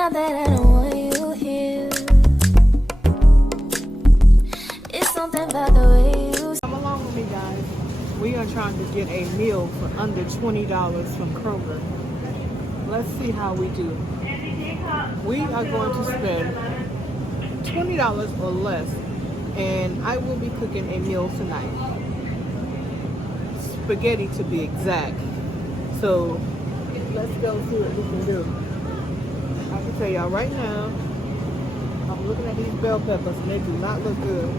not that I don't want you here. It's something about the way you. Come along with me, guys. We are trying to get a meal for under $20 from Kroger. Let's see how we do. We are going to spend $20 or less, and I will be cooking a meal tonight. Spaghetti to be exact. So let's go see what we can do. I can tell y'all right now, I'm looking at these bell peppers and they do not look good.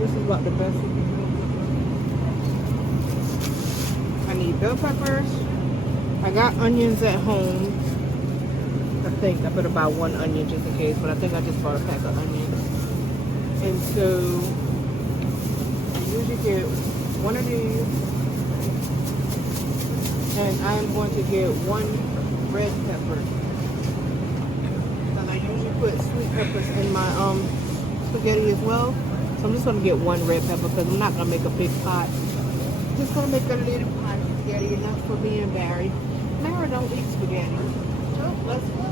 This is about the best we can do. I need bell peppers. I got onions at home. I think I better buy one onion just in case, but I think I just bought a pack of onions. And so I usually get one of these, and I'm going to get one red pepper. And I usually put sweet peppers in my spaghetti as well. So I'm just going to get one red pepper because I'm not going to make a big pot. I'm just going to make a little pot of spaghetti, enough for me and Barry. Mara don't eat spaghetti. So let's go.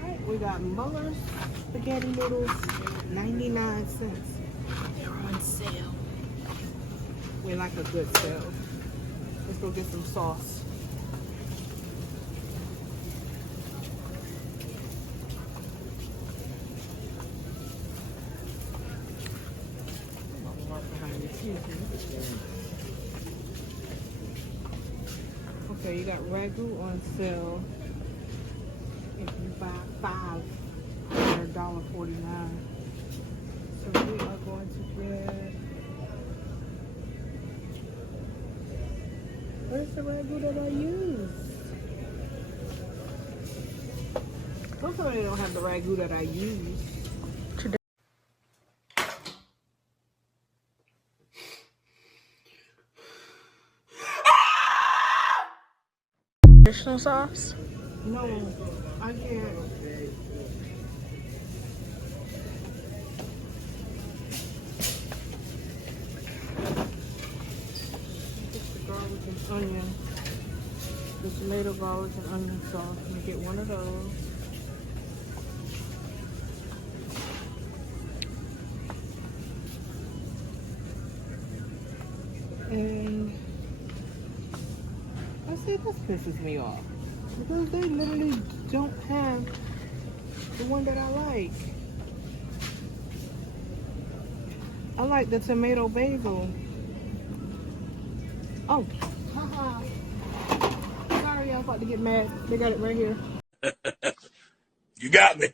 Alright, we got Muller's spaghetti noodles, 99 cents. They're on sale. We like a good sale. Let's go get some sauce. Okay, you got Ragu on sale. If you buy 5, they're $1.49. So we are going to get. Where's the Ragu that I use? Hopefully they don't have the Ragu that I use. Additional sauce? No, I can't. Just the garlic and onion. The tomato garlic and onion sauce. I'm gonna get one of those. And I see this pisses me off because they literally don't have the one that I like. I like the tomato basil. Oh, haha. Sorry, I was about to get mad. They got it right here. You got me.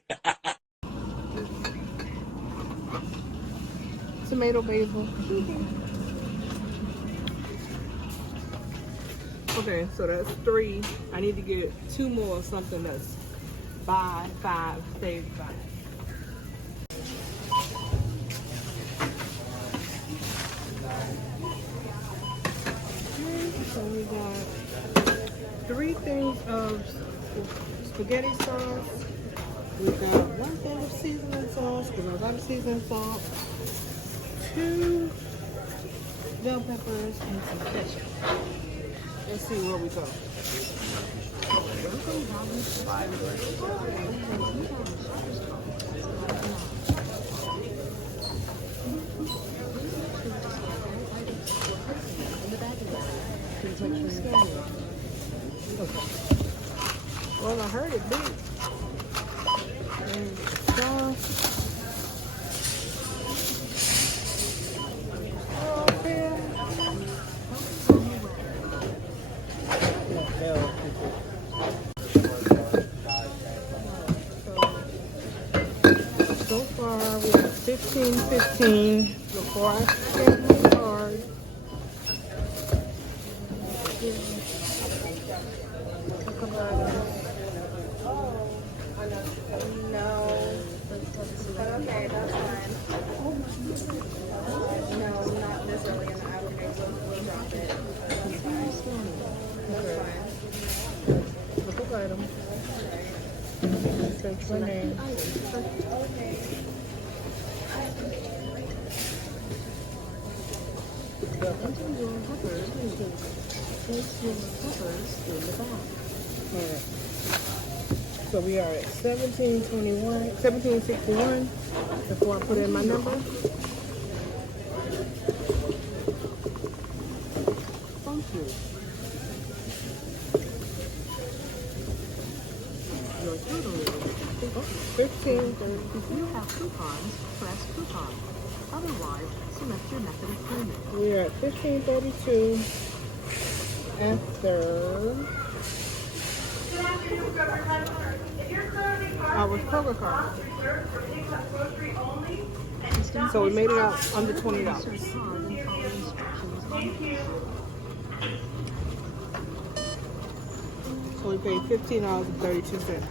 Tomato basil. Okay, so that's 3. I need to get 2 more of something that's buy 5, save 5. So we got 3 things of spaghetti sauce. We got 1 thing of seasoning sauce because I got a seasoning salt. 2 bell peppers and some ketchup. Let's see where we go. Well, I heard it big. And sauce. So far, we have 15 before I get my card. No. But okay, that's fine. No, not this early in the afternoon. We'll drop it. That's fine. That's fine. Look at item. Say your name. Okay. Alright. So we are at 1761 before I put in my number. Thank you. Your total is 15.30. If you have coupons, press coupon. Otherwise, select your method of payment. We are at 15:32 after our Kroger card. So we made it out under $20. Card and follow instructions on So we paid $15.32.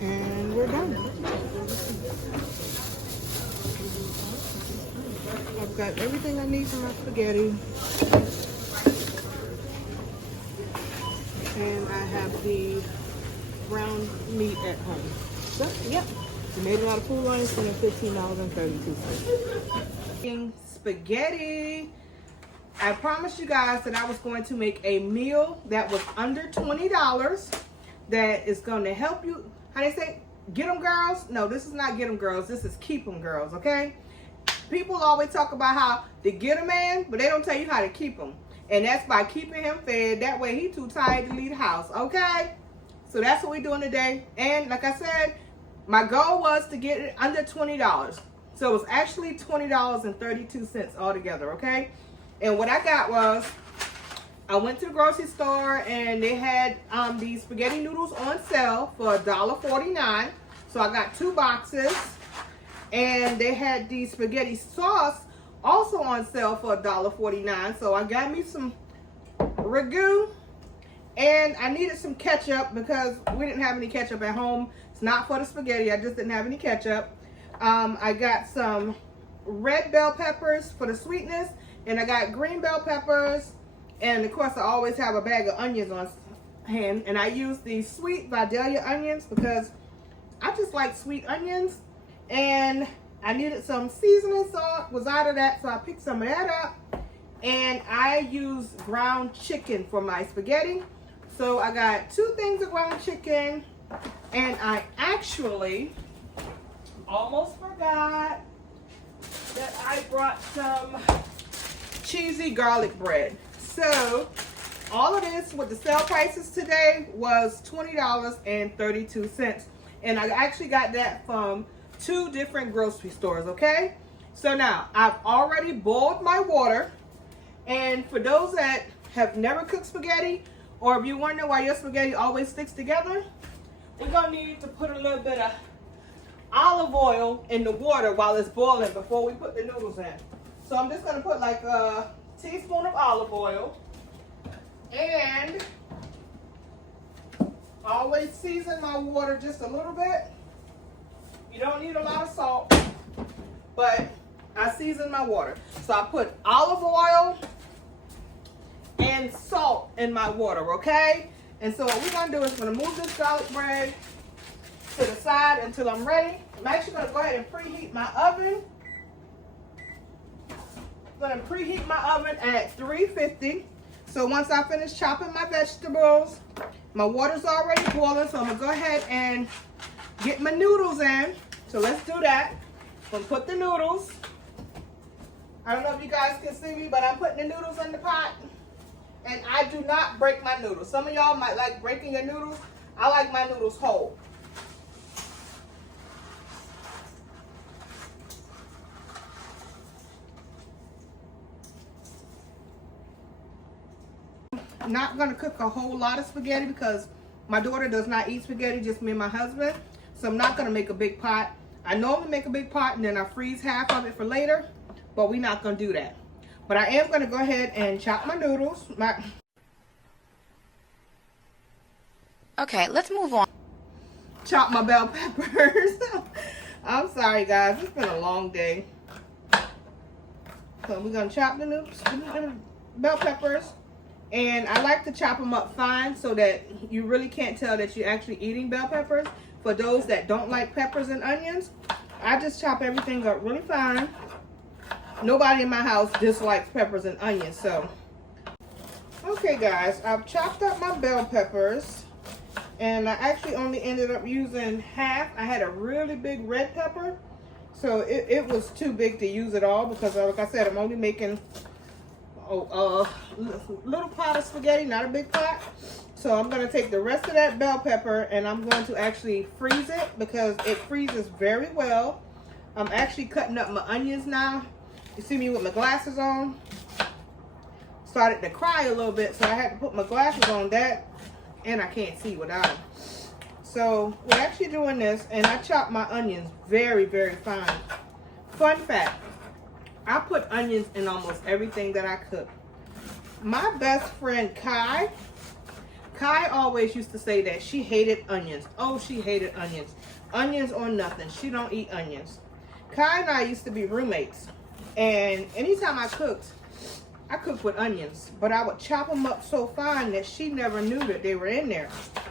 And we're done. I've got everything I need for my spaghetti. And I have the ground meat at home. So, yep. We made it out of Food Lion, spending $15.32. Spaghetti. I promised you guys that I was going to make a meal that was under $20 that is going to help you. How they say? Get them girls? No, this is not get them girls. This is keep them girls, okay? People always talk about how to get a man, but they don't tell you how to keep him. And that's by keeping him fed. That way he too tired to leave the house, okay? So that's what we're doing today. And like I said, my goal was to get it under $20. So it was actually $20.32 altogether, okay? And what I got was, I went to the grocery store and they had these spaghetti noodles on sale for $1.49. So I got 2 boxes. And they had the spaghetti sauce also on sale for $1.49. So I got me some ragu. And I needed some ketchup because we didn't have any ketchup at home. It's not for the spaghetti. I just didn't have any ketchup. I got some red bell peppers for the sweetness. And I got green bell peppers. And of course, I always have a bag of onions on hand. And I use these sweet Vidalia onions because I just like sweet onions. And I needed some seasoning salt. Was out of that, so I picked some of that up. And I use ground chicken for my spaghetti. So I got 2 things of ground chicken. And I actually almost forgot that I brought some cheesy garlic bread. So all of this with the sale prices today was $20.32. And I actually got that from 2 different grocery stores, okay? So now I've already boiled my water. And for those that have never cooked spaghetti, or if you wonder why your spaghetti always sticks together, we're gonna need to put a little bit of olive oil in the water while it's boiling before we put the noodles in. So I'm just gonna put like a teaspoon of olive oil, and always season my water just a little bit. You don't need a lot of salt, but I season my water. So I put olive oil and salt in my water, okay? And so what we're gonna do is we're gonna move this garlic bread to the side until I'm ready. I'm actually gonna go ahead and preheat my oven. I'm gonna preheat my oven at 350. So once I finish chopping my vegetables, my water's already boiling, so I'm gonna go ahead and get my noodles in. So let's do that. I'm gonna put the noodles. I don't know if you guys can see me, but I'm putting the noodles in the pot. And I do not break my noodles. Some of y'all might like breaking your noodles. I like my noodles whole. I'm not gonna cook a whole lot of spaghetti because my daughter does not eat spaghetti, just me and my husband. So I'm not gonna make a big pot. I normally make a big pot and then I freeze half of it for later, but we're not gonna do that. But I am gonna go ahead and chop my noodles. Okay, let's move on. Chop my bell peppers. I'm sorry guys, it's been a long day. So we're gonna chop the noodles, the bell peppers. And I like to chop them up fine so that you really can't tell that you're actually eating bell peppers. For those that don't like peppers and onions, I just chop everything up really fine. Nobody in my house dislikes peppers and onions, so. Okay guys, I've chopped up my bell peppers. And I actually only ended up using half. I had a really big red pepper. So it was too big to use it all because like I said, I'm only making a little pot of spaghetti, not a big pot. So I'm going to take the rest of that bell pepper and I'm going to actually freeze it because it freezes very well. I'm actually cutting up my onions now. You see me with my glasses on. Started to cry a little bit, so I had to put my glasses on that, and I can't see without them. So we're actually doing this, and I chop my onions very, very fine. Fun fact, I put onions in almost everything that I cook. My best friend Kai always used to say that she hated onions. Oh, she hated onions. Onions or nothing. She don't eat onions. Kai and I used to be roommates, and anytime I cooked with onions, but I would chop them up so fine that she never knew that they were in there.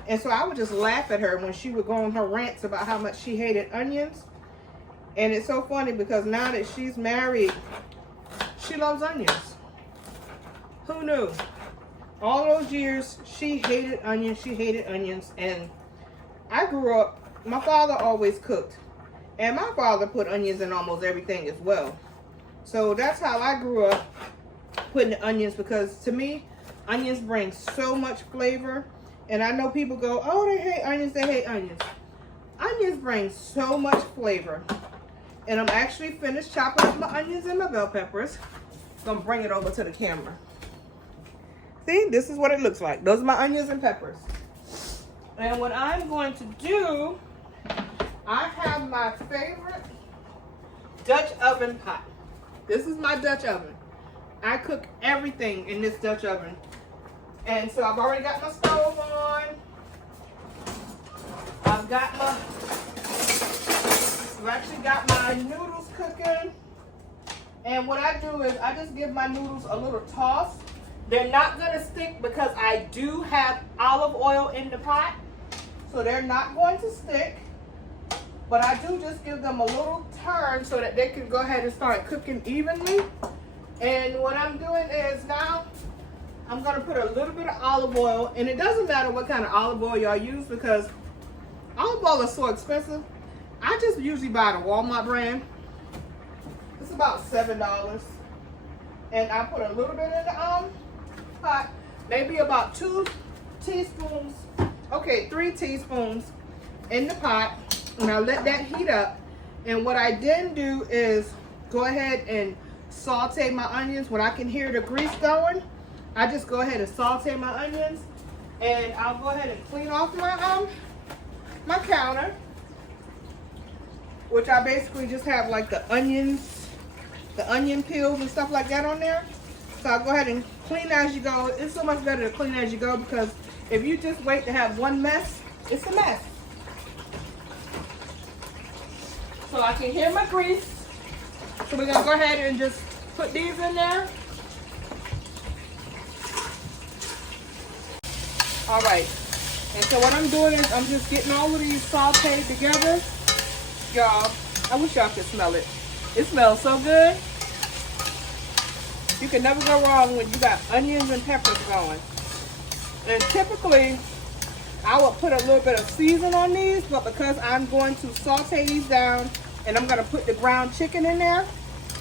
And so I would just laugh at her when she would go on her rants about how much she hated onions. And it's so funny because now that she's married, she loves onions. Who knew? All those years, she hated onions, and I grew up, my father always cooked. And my father put onions in almost everything as well. So that's how I grew up, putting the onions, because to me, onions bring so much flavor. And I know people go, oh, they hate onions, they hate onions. Onions bring so much flavor. And I'm actually finished chopping up my onions and my bell peppers. Gonna bring it over to the camera. See, this is what it looks like. Those are my onions and peppers. And what I'm going to do, I have my favorite Dutch oven pot. This is my Dutch oven. I cook everything in this Dutch oven. And so I've already got my stove on. I've actually got my noodles cooking. And what I do is I just give my noodles a little toss. They're not gonna stick because I do have olive oil in the pot. So they're not going to stick. But I do just give them a little turn so that they can go ahead and start cooking evenly. And what I'm doing is now I'm going to put a little bit of olive oil. And it doesn't matter what kind of olive oil y'all use because olive oil is so expensive. I just usually buy the Walmart brand. It's about $7. And I put a little bit in the pot. Maybe about 2 teaspoons. Okay, 3 teaspoons in the pot. And I let that heat up. And what I then do is go ahead and saute my onions. When I can hear the grease going, I just go ahead and saute my onions. And I'll go ahead and clean off my counter, which I basically just have like the onions, the onion peels and stuff like that on there. So I'll go ahead and clean as you go. It's so much better to clean as you go because if you just wait to have one mess, it's a mess. So I can hear my grease. So we're gonna go ahead and just put these in there. All right. And so what I'm doing is I'm just getting all of these sauteed together. Y'all, I wish y'all could smell it. It smells so good. You can never go wrong when you got onions and peppers going. And typically, I would put a little bit of season on these, but because I'm going to saute these down and I'm going to put the ground chicken in there,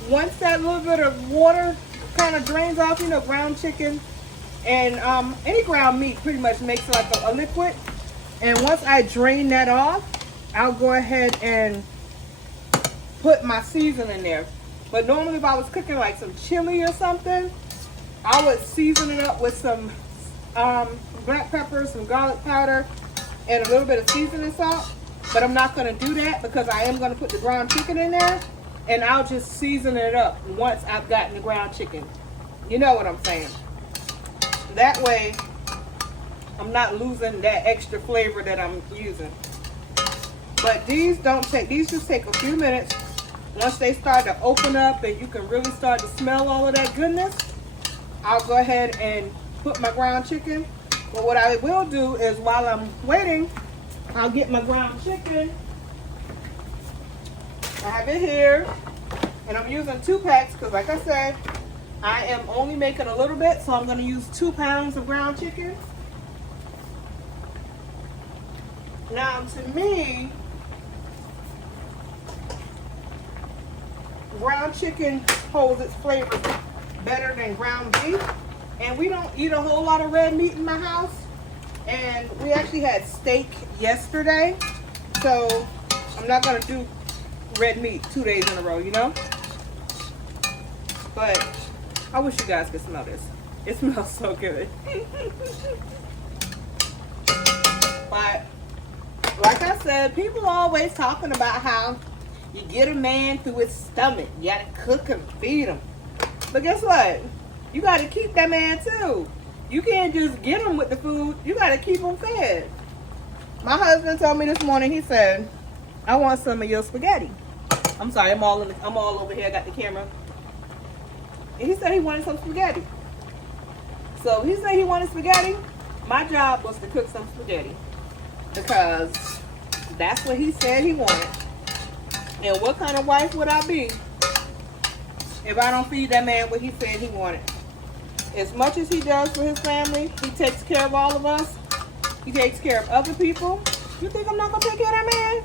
once that little bit of water kind of drains off, you know, ground chicken and any ground meat pretty much makes like a liquid. And once I drain that off, I'll go ahead and put my seasoning in there. But normally if I was cooking like some chili or something, I would season it up with some black pepper, some garlic powder, and a little bit of seasoning salt. But I'm not going to do that because I am going to put the ground chicken in there, and I'll just season it up once I've gotten the ground chicken. You know what I'm saying? That way, I'm not losing that extra flavor that I'm using. But these just take a few minutes. Once they start to open up and you can really start to smell all of that goodness, I'll go ahead and put my ground chicken. But what I will do is while I'm waiting, I'll get my ground chicken I have it here, and I'm using 2 packs because, like I said, I am only making a little bit, so I'm going to use 2 pounds of ground chicken. Now, to me, ground chicken holds its flavor better than ground beef, and we don't eat a whole lot of red meat in my house, and we actually had steak yesterday, so I'm not going to do red meat 2 days in a row, you know. But I wish you guys could smell this. It smells so good. But like I said, people are always talking about how you get a man through his stomach. You gotta cook him, feed him. But guess what? You gotta keep that man too. You can't just get him with the food. You gotta keep him fed. My husband told me this morning, he said, I want some of your spaghetti. I'm sorry, I'm all over here. I got the camera. And he said he wanted some spaghetti. So he said he wanted spaghetti. My job was to cook some spaghetti because that's what he said he wanted. And what kind of wife would I be if I don't feed that man what he said he wanted? As much as he does for his family, he takes care of all of us. He takes care of other people. You think I'm not gonna take care of that man?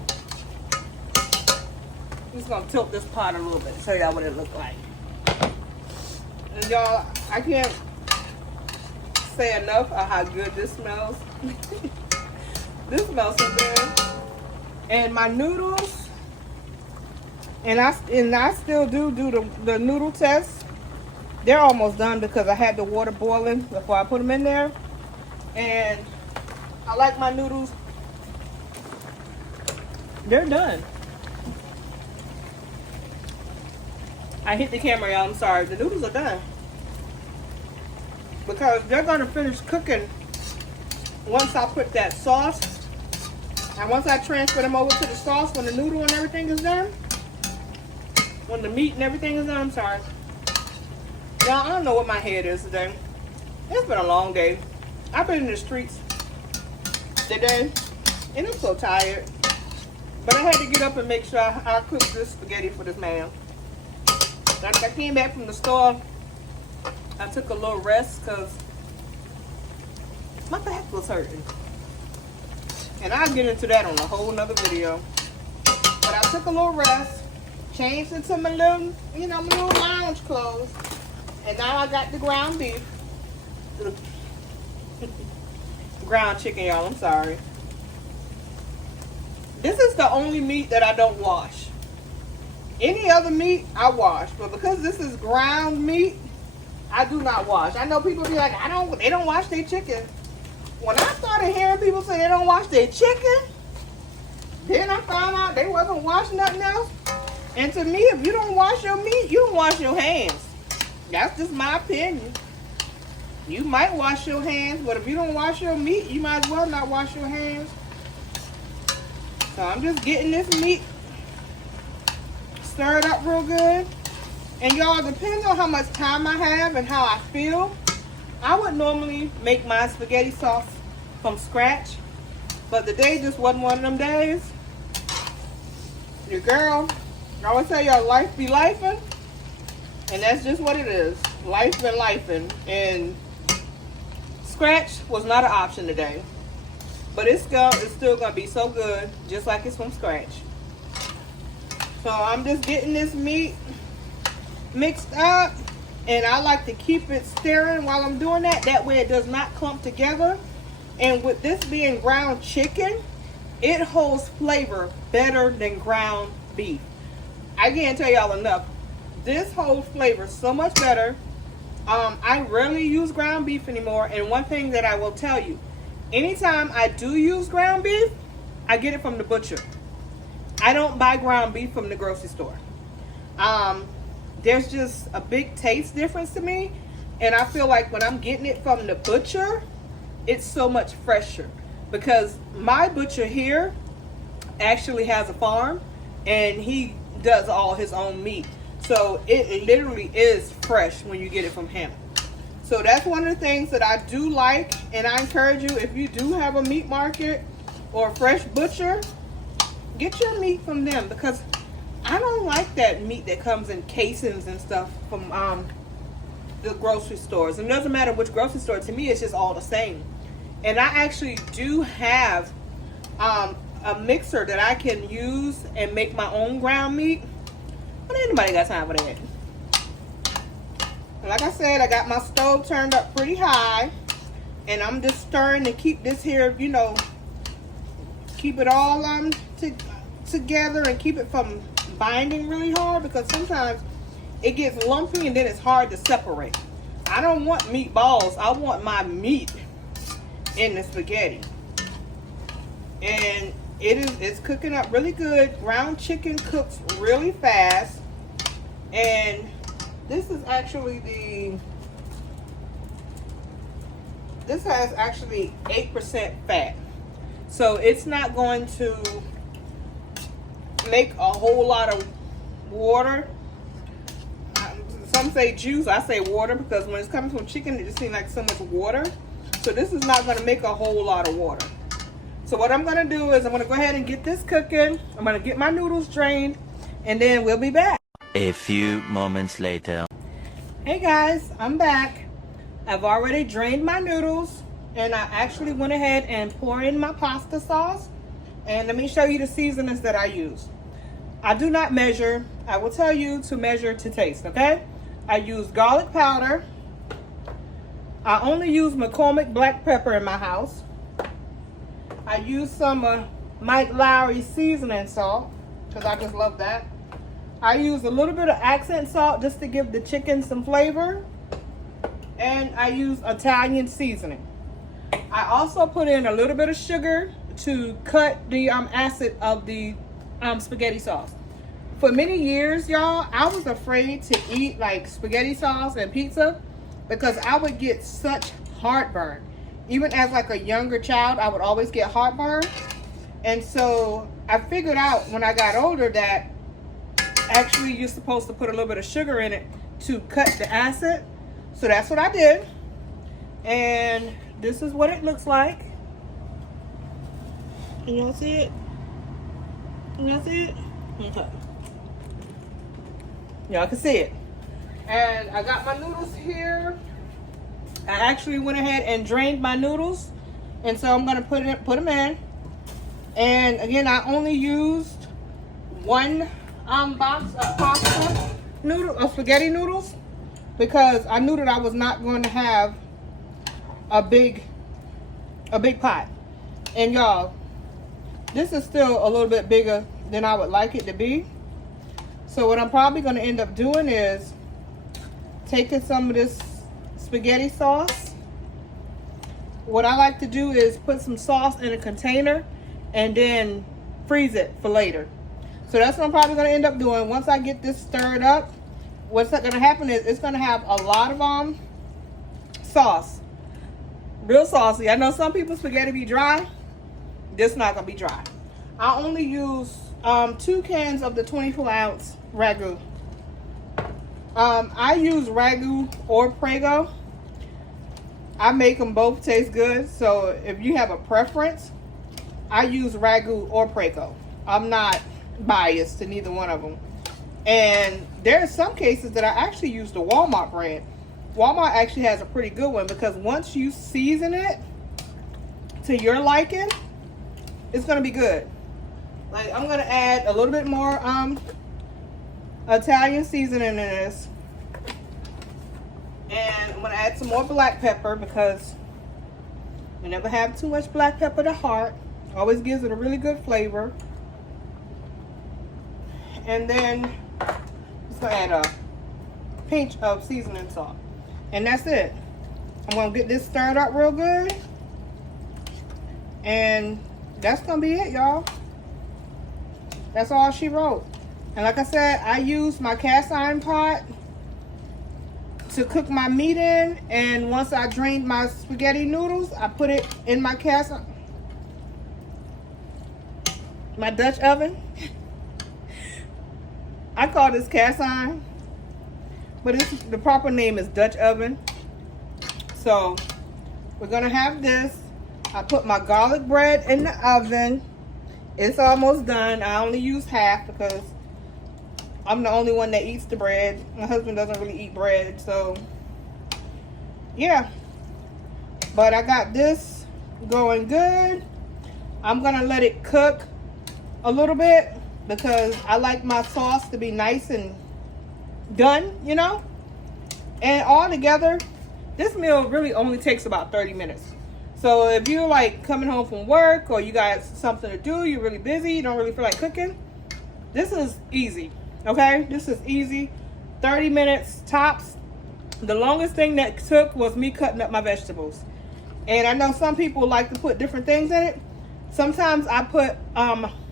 I'm just gonna tilt this pot a little bit to show y'all what it looked like. And y'all, I can't say enough of how good this smells. This smells so good. And my noodles, and I still do the noodle test. They're almost done because I had the water boiling before I put them in there. And I like my noodles. They're done. I hit the camera, y'all. I'm sorry. The noodles are done. Because they're going to finish cooking once I put that sauce. And once I transfer them over to the sauce, when the noodle and everything is done. When the meat and everything is done, I'm sorry. Y'all, I don't know what my head is today. It's been a long day. I've been in the streets today. And I'm so tired. But I had to get up and make sure I cooked this spaghetti for this man. After I came back from the store, I took a little rest because my back was hurting. And I'll get into that on a whole nother video. But I took a little rest, changed into my little, my little lounge clothes. And now I got the ground beef. Ground chicken, y'all, I'm sorry. This is the only meat that I don't wash. Any other meat, I wash. But because this is ground meat, I do not wash. I know people be like, they don't wash their chicken. When I started hearing people say they don't wash their chicken, then I found out they wasn't washing nothing else. And to me, if you don't wash your meat, you don't wash your hands. That's just my opinion. You might wash your hands, but if you don't wash your meat, you might as well not wash your hands. So I'm just getting this meat stirred up real good. And y'all, depends on how much time I have and how I feel. I would normally make my spaghetti sauce from scratch. But the day just wasn't one of them days. Your girl, I always tell y'all, life be lifing. And that's just what it is. Life been lifing. And scratch was not an option today. But it's still going to be so good, just like it's from scratch. So I'm just getting this meat mixed up. And I like to keep it stirring while I'm doing that. That way it does not clump together. And with this being ground chicken, it holds flavor better than ground beef. I can't tell y'all enough. This holds flavor so much better. I rarely use ground beef anymore. And one thing that I will tell you, anytime I do use ground beef, I get it from the butcher. I don't buy ground beef from the grocery store. There's just a big taste difference to me. And I feel like when I'm getting it from the butcher, it's so much fresher. Because my butcher here actually has a farm. And he does all his own meat. So it literally is fresh when you get it from him. So that's one of the things that I do like. And I encourage you, if you do have a meat market or a fresh butcher, get your meat from them. Because I don't like that meat that comes in casings and stuff from the grocery stores. And it doesn't matter which grocery store. To me, it's just all the same. And I actually do have a mixer that I can use and make my own ground meat. But anybody got time for that? And like I said, I got my stove turned up pretty high. And I'm just stirring to keep this here, you know, keep it all together and keep it from binding really hard, because sometimes it gets lumpy and then it's hard to separate. I don't want meatballs. I want my meat in the spaghetti. And it's cooking up really good. Ground chicken cooks really fast. And this is actually this has actually 8% fat. So it's not going to make a whole lot of water. Some say juice, I say water, because when it's coming from chicken, it just seems like so much water. So this is not going to make a whole lot of water. So what I'm going to do is I'm going to go ahead and get this cooking. I'm going to get my noodles drained, and then we'll be back. A few moments later. Hey guys, I'm back. I've already drained my noodles, and I actually went ahead and poured in my pasta sauce. And let me show you the seasonings that I use. I do not measure. I will tell you to measure to taste, okay? I use garlic powder. I only use McCormick black pepper in my house. I use some Mike Lowry seasoning salt, because I just love that. I use a little bit of accent salt just to give the chicken some flavor. And I use Italian seasoning. I also put in a little bit of sugar to cut the acid of the spaghetti sauce. For many years, y'all, I was afraid to eat like spaghetti sauce and pizza because I would get such heartburn. Even as like a younger child, I would always get heartburn. And so I figured out when I got older that actually you're supposed to put a little bit of sugar in it to cut the acid. So that's what I did. And this is what it looks like. Can y'all see it? Can y'all see it? Okay. Y'all can see it. And I got my noodles here. I actually went ahead and drained my noodles. And so I'm going to put them in. And again, I only used one box of spaghetti noodles, because I knew that I was not going to have a big pot. And y'all, this is still a little bit bigger than I would like it to be. So what I'm probably going to end up doing is taking some of this spaghetti sauce. What I like to do is put some sauce in a container and then freeze it for later. So that's what I'm probably going to end up doing. Once I get this stirred up, what's going to happen is it's going to have a lot of sauce. Real saucy. I know some people's spaghetti be dry. This not going to be dry. I only use 2 cans of the 24-ounce Ragu. I use Ragu or Prego. I make them both taste good. So if you have a preference, I use Ragu or Prego. I'm not biased to neither one of them. And there are some cases that I actually use the Walmart brand. Walmart actually has a pretty good one, because once you season it to your liking, it's going to be good. Like, I'm going to add a little bit more Italian seasoning in this. And I'm going to add some more black pepper, because you never have too much black pepper to heart. Always gives it a really good flavor. And then just going to add a pinch of seasoning salt. And that's it. I'm going to get this stirred up real good. And that's going to be it, y'all. That's all she wrote. And like I said, I used my cast iron pot to cook my meat in. And once I drained my spaghetti noodles, I put it in my my Dutch oven. I call this cast iron, but the proper name is Dutch oven. So we're gonna have this. I put my garlic bread in the oven. It's almost done. I only used half because I'm the only one that eats the bread. My husband doesn't really eat bread, so yeah. But I got this going good. I'm gonna let it cook a little bit because I like my sauce to be nice and done, you know. And all together, this meal really only takes about 30 minutes. So if you're like coming home from work or you got something to do, you're really busy, you don't really feel like cooking, this is easy, okay? This is easy. 30 minutes tops. The longest thing that took was me cutting up my vegetables. And I know some people like to put different things in it. Sometimes I put,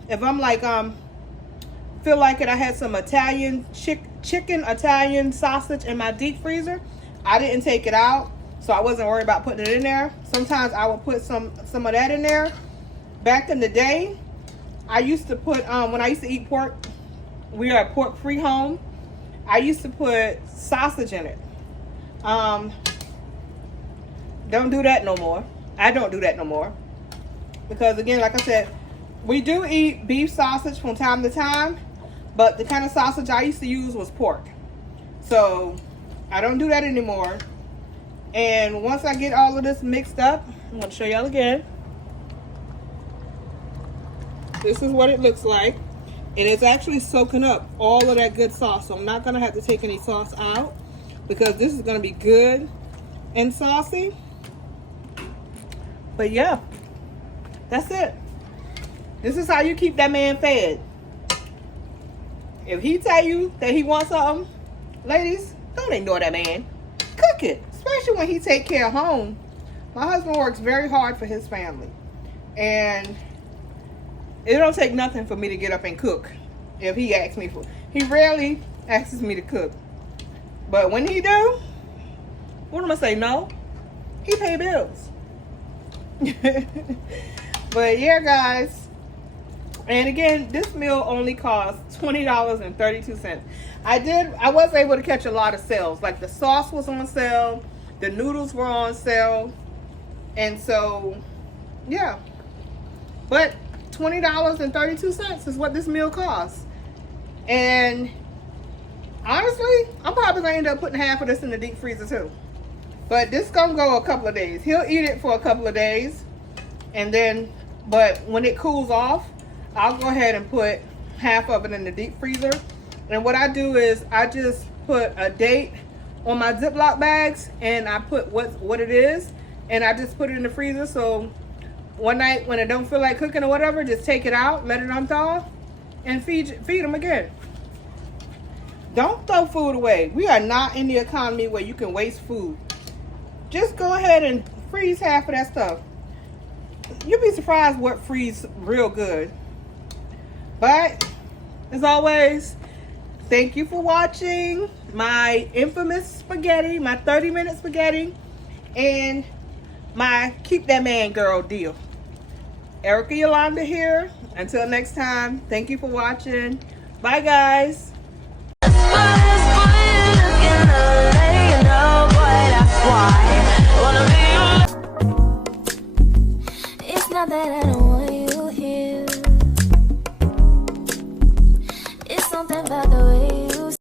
if I'm like, feel like it, I had some Italian chicken Italian sausage in my deep freezer. I didn't take it out, so I wasn't worried about putting it in there. Sometimes I would put some of that in there. Back in the day, I used to put, when I used to eat pork, we are a pork-free home, I used to put sausage in it. Don't do that no more. I don't do that no more. Because again, like I said, we do eat beef sausage from time to time, but the kind of sausage I used to use was pork. So I don't do that anymore. And once I get all of this mixed up, I'm going to show y'all again. This is what it looks like. And it's actually soaking up all of that good sauce. So I'm not going to have to take any sauce out because this is going to be good and saucy. But yeah, that's it. This is how you keep that man fed. If he tell you that he wants something, ladies, don't ignore that man. Cook it, especially when he take care of home. My husband works very hard for his family. And it don't take nothing for me to get up and cook. If he asks me for, he rarely asks me to cook. But when he do, what am I say? No, he pay bills. But yeah, guys. And again, this meal only costs $20.32. I was able to catch a lot of sales. Like the sauce was on sale, the noodles were on sale, and so yeah. But $20.32 is what this meal costs. And honestly, I'm probably gonna end up putting half of this in the deep freezer too. But this gonna go a couple of days. He'll eat it for a couple of days, and then, but when it cools off, I'll go ahead and put half of it in the deep freezer. And what I do is I just put a date on my Ziploc bags, and I put what it is, and I just put it in the freezer. So one night when I don't feel like cooking or whatever, just take it out, let it unthaw, and feed them again. Don't throw food away. We are not in the economy where you can waste food. Just go ahead and freeze half of that stuff. You'll be surprised what freezes real good. But as always, thank you for watching my infamous spaghetti, my 30-minute spaghetti, and my Keep That Man Girl deal. Erica Yolanda here. Until next time, thank you for watching. Bye, guys. As far as we're looking up.